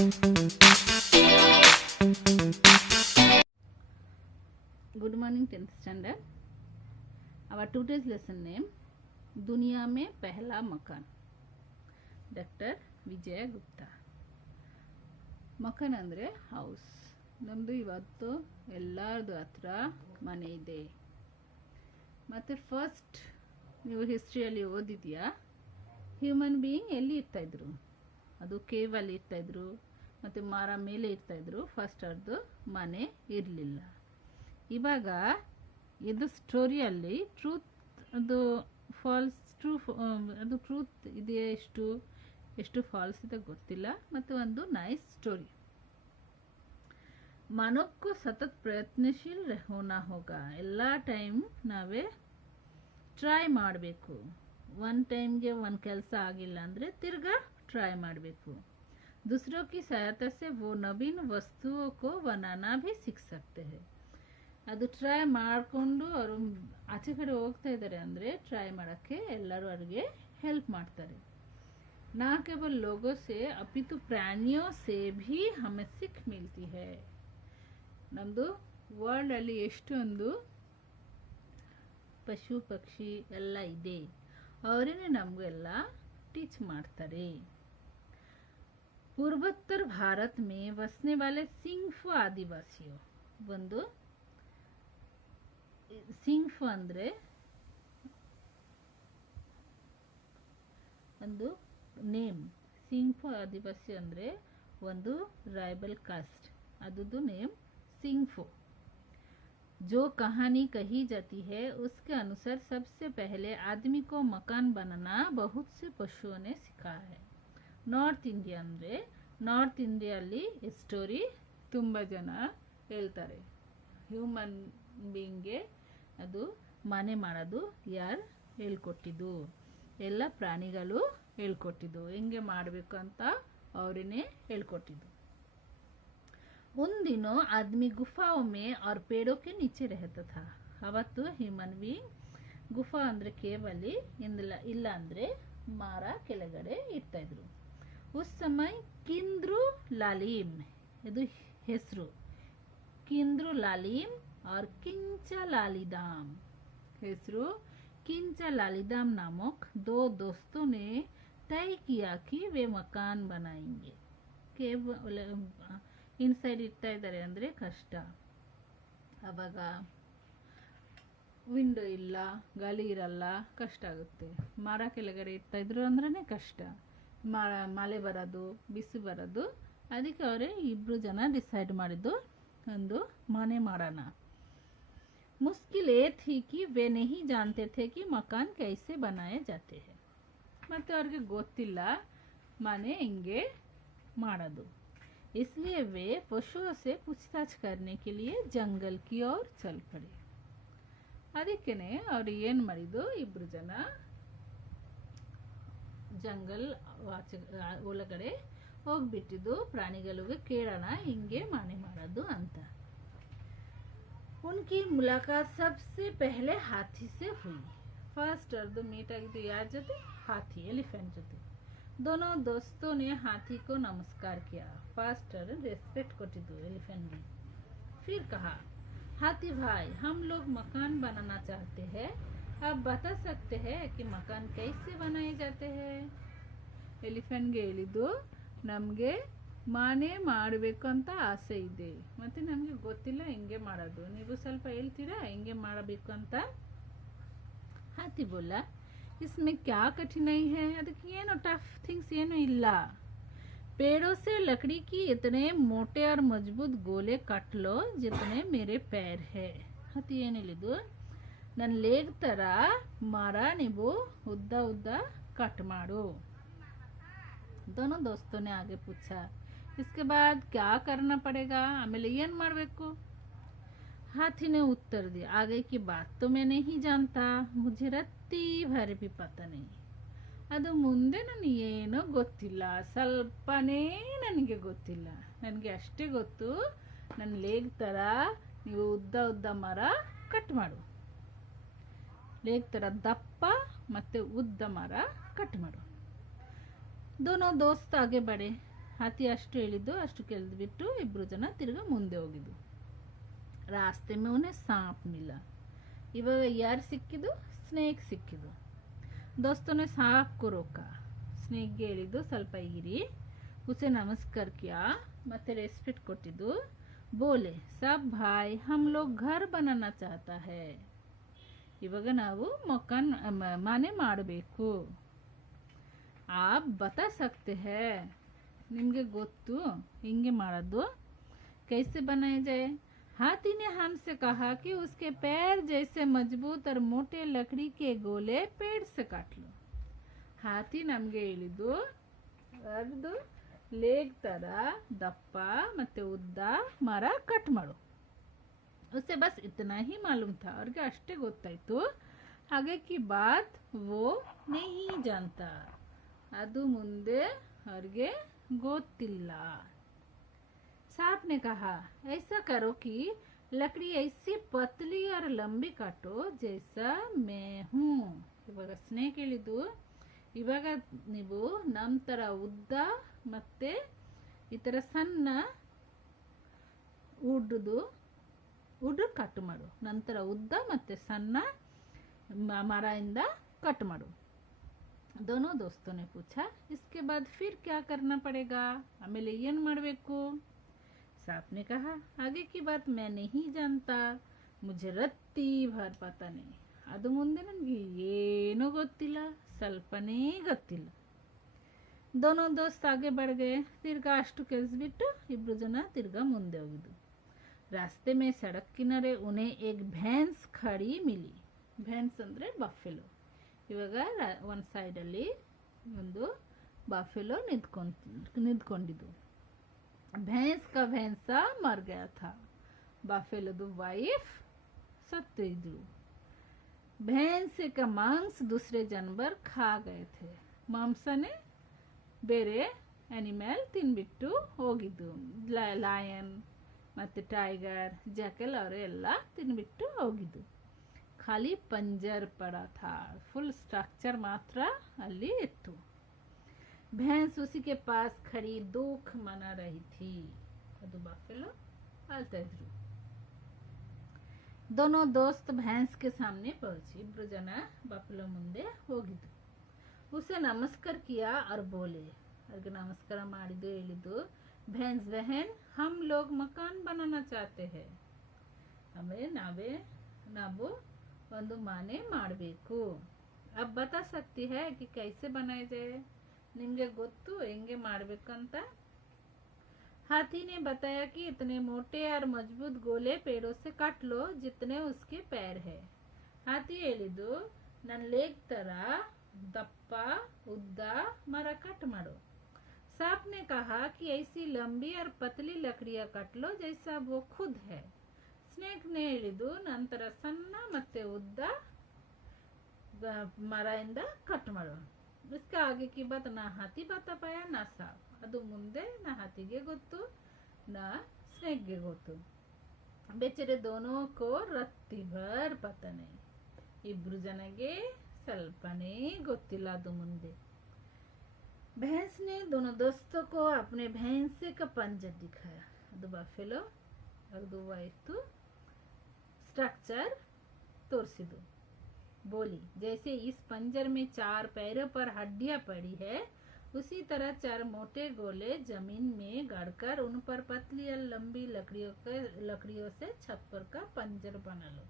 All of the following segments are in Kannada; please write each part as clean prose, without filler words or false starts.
Good morning 10th standard. Our today's lesson name दुनिया में पहला मकान. Dr. ವಿಜಯ ಗುಪ್ತಾ. ಮಕಾನ್ ಅಂದರೆ ಹೌಸ್. ನಮ್ಮದು ಇವತ್ತು ಎಲ್ಲರದು ಹತ್ರ ಮನೆ ಇದೆ. ಮತ್ತು ಫಸ್ಟ್ ನೀವು ಹಿಸ್ಟ್ರಿಯಲ್ಲಿ ಓದಿದೆಯಾ, ಹ್ಯೂಮನ್ ಬೀಯಿಂಗ್ ಎಲ್ಲಿ ಇರ್ತಾಯಿದ್ರು? ಅದು ಕೇವಲ್ಲಿ ಇರ್ತಾಯಿದ್ರು ಮತ್ತು ಮರ ಮೇಲೆ ಇರ್ತಾಯಿದ್ರು. ಫಸ್ಟ್ ಅವ್ರದ್ದು ಮನೆ ಇರಲಿಲ್ಲ. ಇವಾಗ ಇದು ಸ್ಟೋರಿಯಲ್ಲಿ ಟ್ರೂತ್ ಅದು ಫಾಲ್ಸ್ ಅದು ಟ್ರೂತ್ ಇದೆಯೇ, ಎಷ್ಟು ಫಾಲ್ಸ್ ಇದೆ ಗೊತ್ತಿಲ್ಲ. ಮತ್ತು ಒಂದು ನೈಸ್ ಸ್ಟೋರಿ. ಮಾನವಕ್ಕೂ ಸತತ ಪ್ರಯತ್ನಶೀಲ ಹೋನಾ ಹೋಗ. ಎಲ್ಲ ಟೈಮ್ ನಾವೇ ಟ್ರೈ ಮಾಡಬೇಕು. ಒಂದು ಟೈಮ್ಗೆ ಒಂದು ಕೆಲಸ ಆಗಿಲ್ಲ ಅಂದರೆ ತಿರ್ಗಾ ट्राई ಮಾಡಬೇಕು. दूसरों की सहायता से वो नवीन वस्तुओं को बनाना भी सीख सकते हैं. ಅದು ಟ್ರೈ ಮಾಡಿಕೊಂಡು ಅವರು ಆಚೆ ಕಡೆ ಹೋಗ್ತಾ ಇದ್ದಾರೆ ಅಂದರೆ ಟ್ರೈ ಮಾಡೋಕ್ಕೆ ಎಲ್ಲರೂ ಅವ್ರಿಗೆ ಹೆಲ್ಪ್ ಮಾಡ್ತಾರೆ. ना केवल लोगों से अपितु प्राणियों से भी हमें सीख मिलती है. ನಮ್ಮದು ವರ್ಲ್ಡಲ್ಲಿ ಎಷ್ಟೊಂದು ಪಶು ಪಕ್ಷಿ ಎಲ್ಲ ಇದೆ, ಅವರೇನೆ ನಮಗೆಲ್ಲ टीच ಮಾಡ್ತಾರೆ. पूर्वोत्तर भारत में बसने वाले सिंघ आदिवासियों. ಒಂದು ಸಿಂಘ್ ಅಂದರೆ ಒಂದು ನೇಮ್. ಸಿಂಘ್ ಆದಿವಾಸಿ ಅಂದರೆ ಒಂದು ट्राइबल कास्ट, ಅದದು ನೇಮ್ सिंघ. जो कहानी कही जाती है उसके अनुसार सबसे पहले आदमी को मकान बनाना बहुत से पशुओं ने सिखा है. ನಾರ್ತ್ ಇಂಡಿಯಾ ಅಂದರೆ ನಾರ್ತ್ ಇಂಡಿಯಲ್ಲಿ ಈ ಸ್ಟೋರಿ ತುಂಬ ಜನ ಹೇಳ್ತಾರೆ. ಹ್ಯೂಮನ್ ಬೀಯಿಂಗ್ಗೆ ಅದು ಮನೆ ಮಾಡೋದು ಯಾರು ಹೇಳ್ಕೊಟ್ಟಿದ್ದು? ಎಲ್ಲ ಪ್ರಾಣಿಗಳು ಹೇಳ್ಕೊಟ್ಟಿದ್ದು. ಹೆಂಗೆ ಮಾಡಬೇಕು ಅಂತ ಅವರನ್ನೇ ಹೇಳ್ಕೊಟ್ಟಿದ್ದು. उन दिनों आदमी गुफाओं में और पेड़ों के नीचे रहता था. ಅವತ್ತು ಹ್ಯೂಮನ್ ಬೀಯಿಂಗ್ ಗುಫಾ ಅಂದರೆ ಕೇವಲಿ ಇಲ್ಲ ಅಂದರೆ ಮರ ಕೆಳಗಡೆ ಇರ್ತಾಯಿದ್ರು. ಉಸ್ ಸಮಯ ಕಿಂದ್ರು ಲಾಲಿಮ್, ಇದು ಹೆಸರು. ಕಿಂದ್ರು ಲಾಲಿಮ್ और किंचा लालीदाम. ಹೆಸರು किंचा लालीदाम नामक दो दोस्तों ने तय किया कि वे मकान बनाएंगे. ಕೇವಲ ಇನ್ಸೈಡ್ ಇರ್ತಾ ಇದ್ದಾರೆ ಅಂದರೆ ಕಷ್ಟ. ಆವಾಗ ವಿಂಡೋ ಇಲ್ಲ, ಗಾಳಿ ಇರಲ್ಲ, ಕಷ್ಟ ಆಗುತ್ತೆ. ಮರ ಕೆಳಗಡೆ ಇರ್ತಾಯಿದ್ರು ಅಂದ್ರೇ ಕಷ್ಟ. ಮಳೆ ಬರೋದು, ಬಿಸಿ ಬರೋದು. ಅದಕ್ಕೆ ಅವರೇ ಇಬ್ಬರು ಜನ ಡಿಸೈಡ್ ಮಾಡಿದ್ದು ಒಂದು ಮನೆ ಮಾಡೋಣ. मुश्किल ये थी कि वे नहीं जानते थे कि मकान कैसे बनाए जाते हैं. ಮತ್ತು ಅವ್ರಿಗೆ ಗೊತ್ತಿಲ್ಲ ಮನೆ ಹೆಂಗೆ ಮಾಡೋದು. इसलिए वे पशुओं से पूछताछ करने के लिए जंगल की ओर चल पड़े. ಅದಕ್ಕೆ ಅವರು ಏನು ಮಾಡಿದ್ದು, ಇಬ್ಬರು ಜನ ಜಂಗಲ್ ಒಳಗಡೆ ಹೋಗ್ಬಿಟ್ಟಿದ್ದು ಪ್ರಾಣಿಗಳಿಗೆ ಕೇಳೋಣ ಹಿಂಗೆ ಮನೆ ಮಾಡೋದು ಅಂತ. उनकी मुलाकात सबसे पहले हाथी से हुई. फर्स्ट ಅವ್ರದ್ದು ಮೀಟ್ ಆಗಿದ್ದು ಯಾರ ಜೊತೆ? हाथी, एलिफेंट ಜೊತೆ. दोनों दोस्तों ने हाथी को नमस्कार किया. फर्स्ट रेस्पेक्ट ಕೊಟ್ಟಿದ್ದು एलिफेंट ने. फिर कहा, हाथी भाई, हम लोग मकान बनाना चाहते हैं. आप बता सकते हैं कि मकान कैसे बनाए जाते हैं? ಎಲಿಫೆಂಟ್ಗೆ ಹೇಳಿದ್ದು, ನಮಗೆ ಮನೆ ಮಾಡಬೇಕು ಅಂತ ಆಸೆ ಇದೆ, ಮತ್ತು ನಮಗೆ ಗೊತ್ತಿಲ್ಲ ಹೆಂಗೆ ಮಾಡೋದು. ನೀವು ಸ್ವಲ್ಪ ಹೇಳ್ತೀರಾ ಹೆಂಗೆ ಮಾಡಬೇಕು ಅಂತ? हाथी बोला, इसमें क्या कठिनाई है? ಅದಕ್ಕೆ ಏನು ಟಫ್ ಥಿಂಗ್ಸ್ ಏನು ಇಲ್ಲ. पेड़ों से लकड़ी की इतने मोटे और मजबूत गोले काट लो जितने मेरे पैर है. ಹತ್ತಿ ಏನು ಹೇಳಿದ್ದು, ನನ್ನ ಲೇಗ್ ಥರ ಮರ ನೀವು ಉದ್ದ ಉದ್ದ ಕಟ್ ಮಾಡು. दोनों दोस्तों ने आगे पूछा, इसके बाद क्या करना पड़ेगा? ಆಮೇಲೆ ಏನು ಮಾಡಬೇಕು? हाथी ने उत्तर दिया, आगे की बात तो मैं नहीं जानता, मुझे रत्ती भर भी पता नहीं. ಅದು ಮುಂದೆ ನನಗೇನೋ ಗೊತ್ತಿಲ್ಲ, ಸ್ವಲ್ಪನೇ ನನಗೆ ಗೊತ್ತಿಲ್ಲ. ನನಗೆ ಅಷ್ಟೇ ಗೊತ್ತು, ನನ್ನ ಲೇಗ್ ಥರ ನೀವು ಉದ್ದ ಉದ್ದ ಮರ ಕಟ್ ಮಾಡು. ಲೇಗ್ ಥರ ದಪ್ಪ ಮತ್ತು ಉದ್ದ ಮರ ಕಟ್ ಮಾಡು. दोनों दोस्त आगे बढ़े. ಹಾತಿ ಅಷ್ಟು ಹೇಳಿದ್ದು ಅಷ್ಟು ಕೆಲ್ದ್ಬಿಟ್ಟು ಇಬ್ರು ಜನ ತಿರ್ಗಾ ಮುಂದೆ ಹೋಗಿದ್ದು. रास्ते में उन्हें सांप मिला. इವಾಗ ಯಾರು ಸಿಕ್ಕಿದ್ದು? ಸ್ನೇಕ್ ಸಿಕ್ಕಿದ್ದು. दोस्तों ने सांप को रोका. ಸ್ನೇಕ್ಗೆ ಹೇಳಿದ್ದು ಸ್ವಲ್ಪ ಇರಿ. उसे नमस्कार किया ಮತ್ತೆ ರೆಸ್ಪೆಕ್ಟ್ ಕೊಟ್ಟಿದ್ದು. बोले सब भाई हम लोग घर बनाना चाहता है. ಇವಾಗ ನಾವು ಮನೆ ಮಾಡಬೇಕು. आप बता सकते हैं ನಿಮಗೆ ಗೊತ್ತು ಹಿಂಗೆ ಮಾಡೋದು? कैसे बनाए जाए? हाथी ने हमसे कहा कि उसके पैर जैसे मजबूत और मोटे लकड़ी के गोले पेड़ से काट लो. हाथी ನಮಗೆ ಹೇಳಿದ್ದು ಅದು ಲೇಗ್ ತರ ದಪ್ಪ ಮತ್ತೆ ಉದ್ದ ಮರ ಕಟ್ ಮಾಡು. उसे बस इतना ही मालूम था. ಅವ್ರಿಗೆ ಅಷ್ಟೇ ಗೊತ್ತಾಯ್ತು. आगे की बात वो नहीं जानता. ಅದು ಮುಂದೆ ಅವ್ರಿಗೆ ಗೊತ್ತಿಲ್ಲ. सांप ने कहा ऐसा करो कि लकड़ी ऐसी पतली और लंबी काटो जैसा मैं हूँ. ಇವಾಗ ಸ್ನೇಕ್ ಹೇಳಿದ್ದು ಇವಾಗ ನೀವು ನಮ್ಮ ಥರ ಉದ್ದ ಮತ್ತೆ ಈ ಥರ ಸಣ್ಣ ಉಡ್ಡು ಕಟ್ ಮಾಡು. ನಂತರ ಉದ್ದ ಮತ್ತೆ ಸಣ್ಣ ಮರದಿಂದ ಕಟ್ ಮಾಡು. दोनों दोस्तों ने पूछा इसके बाद फिर क्या करना पड़ेगा? ಆಮೇಲೆ ಏನು ಮಾಡಬೇಕು? सांप ने कहा आगे की बात मैं नहीं जानता. मुझे रत्ती भर पता नहीं. ಅದು ಮುಂದೆ ನನಗೆ ಏನೂ ಗೊತ್ತಿಲ್ಲ, ಸ್ವಲ್ಪನೇ ಗೊತ್ತಿಲ್ಲ. दोनों दोस्त आगे बढ़ गए. ತಿರ್ಗಾ ಅಷ್ಟು ಕೆಲ್ಸ್ಬಿಟ್ಟು ಇಬ್ರು ಜನ ತಿರ್ಗಾ ಮುಂದೆ ಹೋಗಿದ್ದು. रास्ते में सड़क किनारे उन्हें एक भैंस खड़ी मिली. भैंस ಅಂದ್ರೆ ಬಫೆಲೋ. ಇವಾಗ ಒಂದು ಸೈಡಲ್ಲಿ ಒಂದು ಬಫೆಲೋ ನಿಂತ್ಕೊಂಡಿದ್ದು. भैंस का भैंसा मर गया था. बफेलोದು वाइफ सत्ते इದ್ರು. भैंस का मांस दूसरे जानवर खा गए थे. ಮಾಂಸನೇ ಬೇರೆ ಅನಿಮಲ್ ತಿನ್ಬಿಟ್ಟು ಹೋಗಿದ್ದು. ಲಯನ್ ಮತ್ತು ಟೈಗರ್ ಜಾಕೆಲ್ ಅವರೆಲ್ಲ ತಿನ್ಬಿಟ್ಟು ಹೋಗಿದ್ದು. ಖಾಲಿ ಪಂಜರ್ ಪಡ ಥಾ. ಫುಲ್ ಸ್ಟ್ರಕ್ಚರ್ ಮಾತ್ರ ಅಲ್ಲಿ ಇತ್ತು. भैंस उसी के पास खड़ी दुख मना रही थी. ಅದು ಬಫೆಲೋ ಅಳ್ತಾ ಇದ್ರು. दोनों दोस्त भैंस के सामने पहुंचे. ಇಬ್ರು ಜನ ಬಫೆಲೋ ಮುಂದೆ ಹೋಗಿದ್ರು. उसे नमस्कार किया और बोले ಅವ್ರಿಗೆ ನಮಸ್ಕಾರ ಮಾಡಿದ್ದು ಹೇಳಿದ್ದು भैंस बहन हम लोग मकान बनाना चाहते हैं. ಆಮೇಲೆ ನಾವು ಒಂದು ಮನೆ ಮಾಡಬೇಕು. अब बता सकती है कि कैसे बनाए जाए? ನಿಮಗೆ ಗೊತ್ತು ಹೆಂಗೆ ಮಾಡಬೇಕಂತ? हाथी ने बताया कि इतने मोटे और मजबूत गोले पेड़ों से काट लो जितने उसके पैर है. हाथी ಹೇಳಿದ್ದು ನನ್ನ ಲೇಗ್ ತರ ದಪ್ಪ ಉದ್ದ ಮರ ಕಟ್ ಮಾಡು. सांप ने कहा कि ऐसी लंबी और पतली लकड़ियां काट लो जैसा वो खुद है. ಸ್ನೇಕ್ ನೇ ಹೇಳಿದ್ದು ನಂತರ ಸಣ್ಣ ಮತ್ತೆ ಉದ್ದ ಮರದಿಂದ ಕಟ್ ಮಾಡು. इसके आगे की बात ना हाथी बता पाया ना सांप. ಅದು ಮುಂದೆ ನಾ ಹಾತಿಗೆ ಗೊತ್ತು ನಾ ಸ್ನೇಕ್ಗೆ ಗೊತ್ತು. बेचारे दोनों को रत्ती भर पता नहीं. ಇಬ್ರು ಜನಗೆ ಸ್ವಲ್ಪನೇ ಗೊತ್ತಿಲ್ಲ ಅದು ಮುಂದೆ. भैंस ने दोनों दोस्तों को अपने भैंसे का पंजर दिखाया. ಅದು ಬಫೆಲೋ ಅದು ವಾಯ್ತು ಸ್ಟ್ರಕ್ಚರ್ ತೋರಿಸಿದ್ದು. बोली जैसे इस पंजर में 4 पैरों पर हड्डियां पड़ी है उसी तरह 4 मोटे गोले जमीन में गाड़कर उन पर पतली और लंबी लकड़ियों से छप्पर का पंजर बना लो.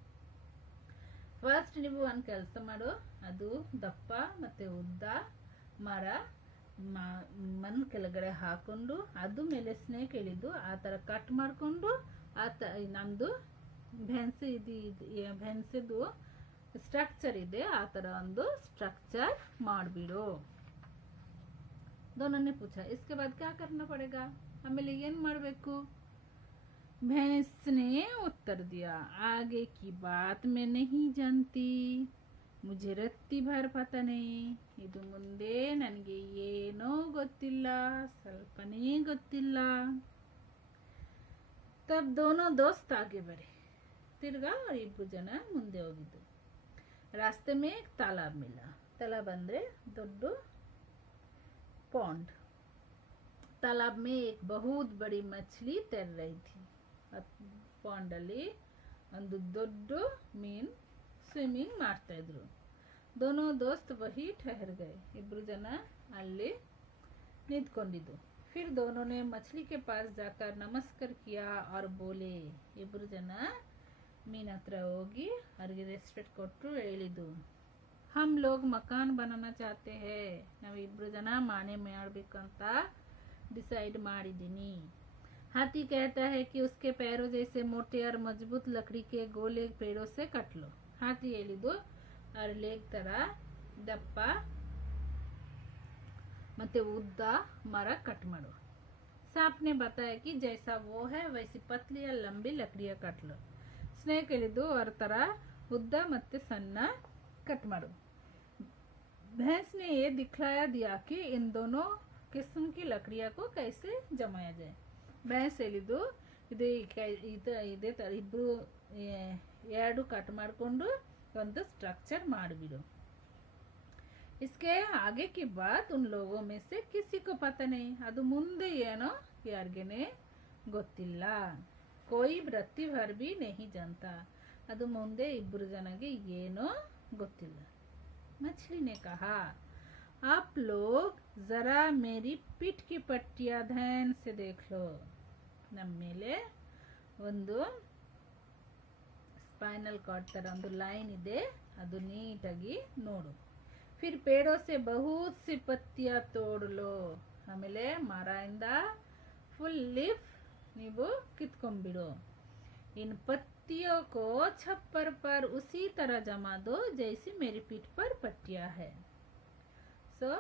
ಫಸ್ಟ್ ನೀವು ಒಂದು ಕೆಲಸ ಮಾಡೋ. ಅದು ದಪ್ಪ ಮತ್ತೆ ಉದ್ದ ಮರ ಮಣ್ಣು ಕೆಳಗಡೆ ಹಾಕೊಂಡು ಅದು ಮೇಲೆ ಸ್ನೇಕ್ ಹೇಳಿದ್ದು ಆ ಥರ ಕಟ್ ಮಾಡಿಕೊಂಡು ನಮ್ಮದು ಭೆನ್ಸಿದು ಸ್ಟ್ರಕ್ಚರ್ ಇದೆ ಆ ಥರ ಒಂದು ಸ್ಟ್ರಕ್ಚರ್ ಮಾಡಿಬಿಡು. दोनों ने पूछा इसके बाद क्या करना पड़ेगा? ಆಮೇಲೆ ಏನು ಮಾಡಬೇಕು? भैंस ने उत्तर दिया आगे की बात मैं नहीं जानती. मुझे रत्ती भर पता नहीं. ಇದು ಮುಂದೆ ನನಗೆ ಏನೋ ಗೊತ್ತಿಲ್ಲ, ಸ್ವಲ್ಪನೇ ಗೊತ್ತಿಲ್ಲ. तब दोनों दोस्त आगे बढ़े. ತಿರ್ಗಾ ಇಬ್ಬರು ಜನ ಮುಂದೆ ಹೋಗಿದ್ದು. रास्ते में एक तालाब मिला. तालाब ಅಂದ್ರೆ ದೊಡ್ಡ ಪಾಂಡ್. तालाब में एक बहुत बड़ी मछली तैर रही थी। पांडली ಒಂದು ದೊಡ್ಡ ಮೀನ್ ಸ್ವಿಮ್ಮಿಂಗ್ ಮಾಡ್ತಾ ಇದ್ರು। दोनों दोस्त वही ठहर गए। इब्ರು जन ಅಲ್ಲಿ निंतुಕೊಂಡಿದ್ದು। फिर दोनों ने मछली के पास जाकर नमस्कार किया और बोले। इब्ರು जन मीन हत्र ಹೋಗಿ ಅವರಿಗೆ ರೆಸ್ಪೆಕ್ಟ್ ಕೊಟ್ಟು ಹೇಳಿದ್ದು, हम लोग मकान बनाना चाहते हैं। ನಾವು ಇಬ್ರು ಜನ ಮನೆ ಮಾಡಬೇಕಂತ डिसाइड ಮಾಡಿದೀನಿ। हाथी कहता है कि उसके पैरों जैसे मोटे और मजबूत लकड़ी के गोले पेड़ों से कट लो। हाथी ಹೇಳಿದ್ದು ಅರಳಿಗೆ ತರ ದಪ್ಪ ಮತ್ತೆ ಉದ್ದ ಮರ ಕಟ್ ಮಾಡು। सांप ने बताया कि जैसा वो है वैसी पतली या लंबी लकड़ियां कट लो। स्नेक ಹೇಳಿದ್ದು और ತರ ಉದ್ದ ಮತ್ತೆ ಸಣ್ಣ कट मारो। भैंस ने ये दिखलाया दिया कि इन दोनों किस्म की लकड़ियां को कैसे जमाया जाए। भैंस ಹೇಳಿದ್ದು ಇದೇ ತರ ಇಬ್ರು ಎರಡು ಕಟ್ ಮಾಡಿಕೊಂಡು ಒಂದು स्ट्रक्चर ಮಾಡಿಬಿಡು। इसके आगे की बात उन लोगों में से किसी को पता नहीं। ಅದು ಮುಂದೆ ಏನೋ ಯಾರಿಗೇನೆ ಗೊತ್ತಿಲ್ಲ। कोई वृत्ति भर भी नहीं जानता। ಅದು ಮುಂದೆ ಇಬ್ರು ಜನಗೆ ಏನೋ ಗೊತ್ತಿಲ್ಲ। मछली ने कहा, आप लोग जरा मेरी पीठ की पट्टियां ध्यान से देख लो। ನಮ್ಮ ಮೇಲೆ ಒಂದು स्पाइनल कॉर्ड ತರ ಒಂದು ಲೈನ್ ಇದೆ, ಅದು ನೀಟಾಗಿ ನೋಡು। फिर पेड़ों से बहुत सी पत्तियां तोड़ लो। ಆಮೇಲೆ ಮರದಿಂದ फुल लीफ ನೀವು ಕಿತ್ಕೊಂಡ್ಬಿಡು। इन पत्तियों को छप्पर पर उसी तरह जमा दो जैसी मेरी पीठ पर पट्टियां है। सो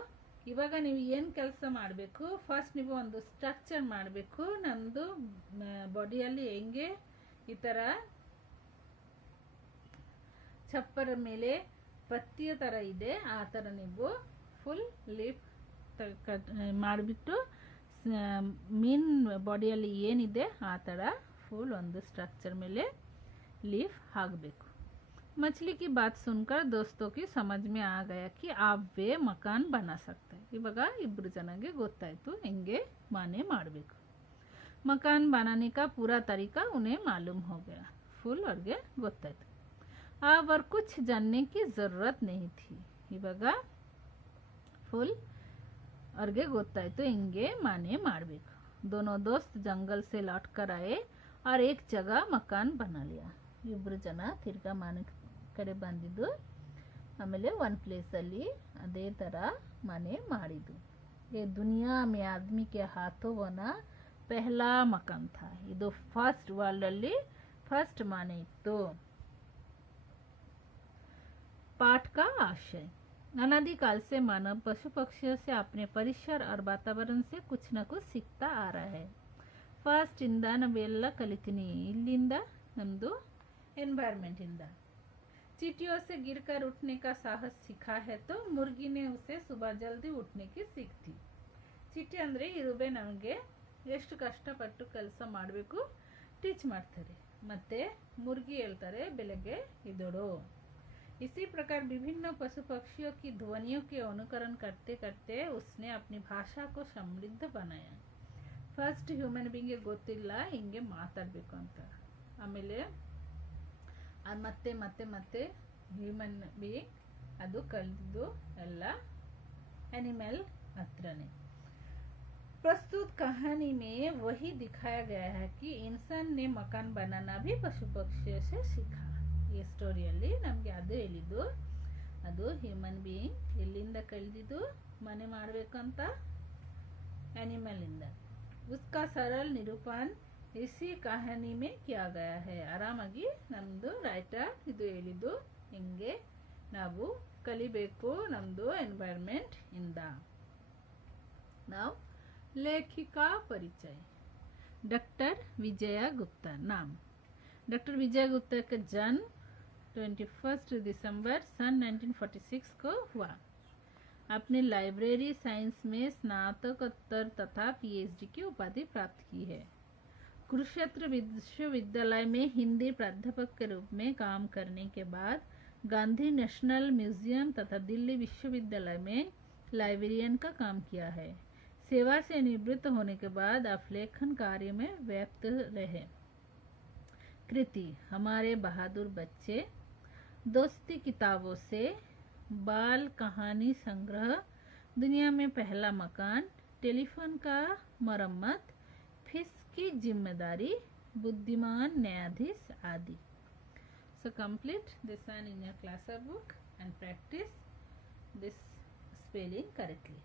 ಇವಾಗ ನೀವು ಏನು ಕೆಲಸ ಮಾಡಬೇಕು, ಫಸ್ಟ್ ನೀವು ಒಂದು ಸ್ಟ್ರಕ್ಚರ್ ಮಾಡಬೇಕು। ನಮ್ಮದು ಬಾಡಿಯಲ್ಲಿ ಹೆಂಗೆ ಈ ಥರ छप्पर ಮೇಲೆ ಪತ್ತಿಯ ಥರ ಇದೆ, ಆ ಥರ ನೀವು ಫುಲ್ ಲೀಫ್ ಮಾಡಿಬಿಟ್ಟು ಮೀನ್ ಬಾಡಿಯಲ್ಲಿ ಏನಿದೆ ಆ ಥರ फुल ಒಂದು स्ट्रक्चर ಮೇಲೆ लीफ ಹಾಕಬೇಕು। मछली की बात सुनकर दोस्तों की समझ में आ गया कि आप वे मकान बना सकते हैं। ಇವಾಗ ಇಬ್ರು ಜನಗೆ ಗೊತ್ತಾಯ್ತು ಹೆಂಗೆ ಮನೆ ಮಾಡಬೇಕು। मकान बनाने का पूरा तरीका उन्हें मालूम हो गया। फुल ಅವ್ರಿಗೆ ಗೊತ್ತಾಯ್ತು। अब और कुछ जानने की जरूरत नहीं थी। ಇವಾಗ फुल ಅವ್ರಿಗೆ ಗೊತ್ತಾಯ್ತು ಹೆಂಗೆ ಮನೆ ಮಾಡಬೇಕು। दोनों दोस्त जंगल से लौट कर आए और एक जगह मकान बना लिया। ಇಬ್ರು ಜನ ತಿರ್ಗಾ ಮನೆ ಕಡೆ ಬಂದಿದ್ದು, ಆಮೇಲೆ ಒಂದು ಪ್ಲೇಸಲ್ಲಿ ಅದೇ ಥರ ಮನೆ ಮಾಡಿದ್ದು। ये दुनिया में आदमी के हाथों बना पहला मकान था। ಇದು ಫಸ್ಟ್ ವರ್ಲ್ಡ್ ಅಲ್ಲಿ ಫಸ್ಟ್ ಮನೆ ಇತ್ತು। पाठ का आशय, अनादिकाल से मानव पशु पक्षियों से अपने परिसर और वातावरण से कुछ न कुछ सीखता आ रहा है। ಫಸ್ಟ್ ಇಂದ ನಾವೆಲ್ಲ ಕಲಿತೀನಿ, ಇಲ್ಲಿಂದ ನಮ್ಮದು एनवायरमेंट इंदा। चींटियों से गिरकर उठने का साहस सीखा है तो मुर्गी ने उसे सुबह जल्दी उठने की सीख दी। चींटी ಅಂದ್ರೆ ಇರುವೆ ನಮಗೆ ಎಷ್ಟು ಕಷ್ಟಪಟ್ಟು ಕೆಲಸ ಮಾಡಬೇಕು ಟೀಚ್ ಮಾಡ್ತಾರೆ, ಮತ್ತೆ ಮುರ್ಗಿ ಹೇಳ್ತಾರೆ ಬೆಳಗ್ಗೆ ಎದ್ದೇಳು। इसी प्रकार विभिन्न पशु पक्षियों की ध्वनियों के अनुकरण करते करते उसने अपनी भाषा को समृद्ध बनाया। फर्स्ट ह्यूमन बीइंग ಗೊತ್ತಿಲ್ಲ ಹಿಂಗೆ ಮಾತಾಡಬೇಕು ಅಂತ, ಆಮೇಲೆ ಮತ್ತೆ ಮತ್ತೆ ಮತ್ತೆ ह्यूमन बीइंग ಅದು ಕಲಿತು ಎಲ್ಲ एनिमल हत्रने। प्रस्तुत कहानी में वही दिखाया गया है कि इंसान ने मकान बनाना भी पशु पक्षियों से सीखा। ಈ ಸ್ಟೋರಿಯಲ್ಲಿ ನಮಗೆ ಅದು ಹೇಳಿದ್ದು, ಅದು ಹ್ಯೂಮನ್ ಬೀಯಿಂಗ್ ಎಲ್ಲಿಂದ ಕಲಿದಿದ್ದು ಮನೆ ಮಾಡಬೇಕಂತ एनिमल इंದ। उसका सरल निरूपण इसी कहानी में किया गया है। ಆರಾಮಾಗಿ ನಮ್ಮದು ರೈಟರ್ ಇದು ಹೇಳಿದ್ದು ಹಿಂಗೆ ನಾವು ಕಲಿಬೇಕು ನಮ್ಮದು ಎನ್ವೈರನ್ಮೆಂಟ್ ಇಂದ। ನಾವು लेखिका परिचय। डॉक्टर विजया गुप्ता नाम। डॉक्टर विजया गुप्ता का जन्म 21 दिसंबर सन 1946 को हुआ। आपने लाइब्रेरी साइंस में स्नातकोत्तर तथा पीएचडी की उपाधि प्राप्त की है। कुरुक्षेत्र विश्वविद्यालय में हिंदी प्राध्यापक के रूप में काम करने के बाद गांधी नेशनल म्यूजियम तथा दिल्ली विश्वविद्यालय में लाइब्रेरियन का काम किया है। सेवा से निवृत्त होने के बाद आप लेखन कार्य में व्यस्त रहे। कृति: हमारे बहादुर बच्चे, दोस्ती किताबों से, बाल कहानी संग्रह, दुनिया में पहला मकान, टेलीफोन का मरम्मत, फीस की जिम्मेदारी, बुद्धिमान न्यायाधीश आदि। So complete this one in your class book and practice this spelling correctly.